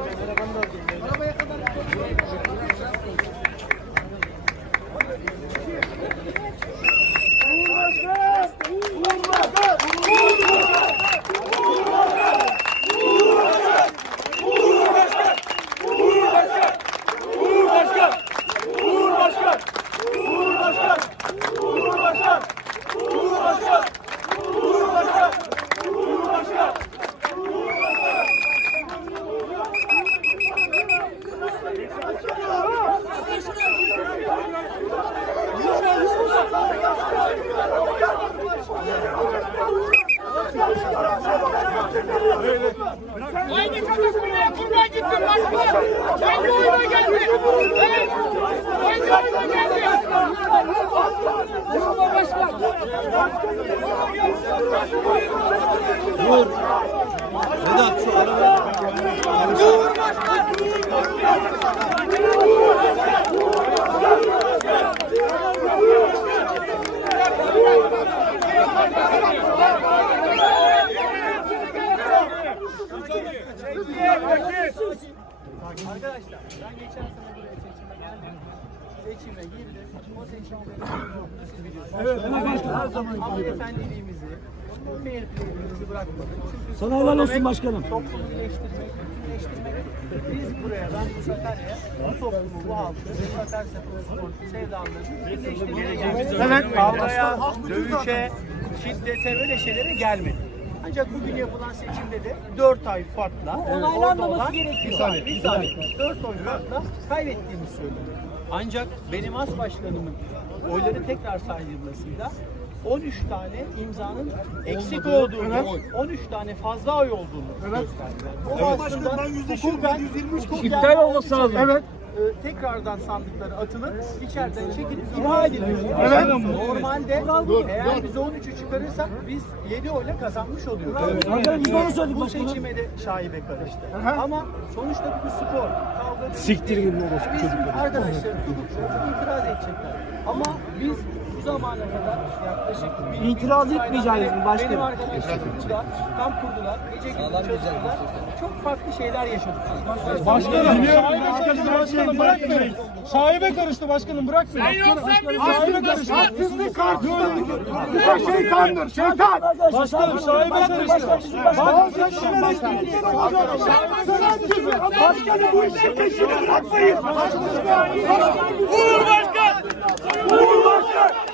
¿Cuándo? ¿Cuándo? Aynı kafasına kurban gittim başkanım. Kendi oyuna geldi. Evet. Kendi oyuna geldi. Cumhurbaşkanı. Vedat Arkadaşlar ben geçen sene buraya seçime geldim. Seçime girdim. O seçimde. Evet, her zaman Ama efendiliğimizi, fair play'imizi bırakmadık. Çünkü Sana helal olsun başkanım. Toplumu iyileştirmek, bütünleştirmek. Biz buraya, ben bu Sakarya'ya bu toplumu, bu halkı, Sakarya spor sevdalarını bütünleştirmeye geldik. Evet, kavgaya, dövüşe, şiddete böyle şeylere gelmedik. Ancak bugün yapılan seçimde de 4 ay farkla onaylanmaması gerekiyor. Bir saniye, bir saniye. 4 oy farkla kaybettiğimizi söylüyor. Ancak benim as başkanımın oyları tekrar saydırmasıyla 13 tane imzanın eksik olduğunu, 13 tane fazla oy olduğunu gösterdiler. O aslında hukuken, İptal olması lazım. Evet. E, tekrardan sandıkları atılıp içeriden çekilip imha ediliyor. Evet. Normalde eğer biz 13'ü çıkarırsak biz 7 oyla kazanmış oluyoruz. Onu söyledik Bu seçime de şaibe karıştı. Ama sonuçta bu bir spor. Kavga. Siktir gidin orospu Bizim çocukları. arkadaşlar tutuklarımız itiraz edecekler. Ama biz bu zamana kadar yaklaşık bir İtiraz bir etmeyeceğiz mi başkanım? Benim arkadaşlarım burada kamp kurdular. Gece gündüz çalıştılar. Çok farklı şeyler yaşadık. Başkanım, şaibe karıştı başkanım bırakmayın. Şaibe karıştı başkanım bırakmayın. Sen yoksan biz Şaibe karıştı. Haksızlık karşısında. şeytandır, şeytan. Başkanım şaibe karıştı. Başkanım bu işin peşini bırakmayın. Cumhurbaşkanı. Cumhurbaşkanı.